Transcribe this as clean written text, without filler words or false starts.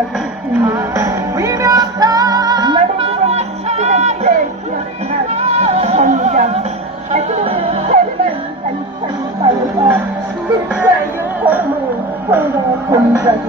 본적이 있습니다. 나는 그런 기억지만 전장 아직은 세례만 단천 땅에서 실제의 걸음을 걸어본 적이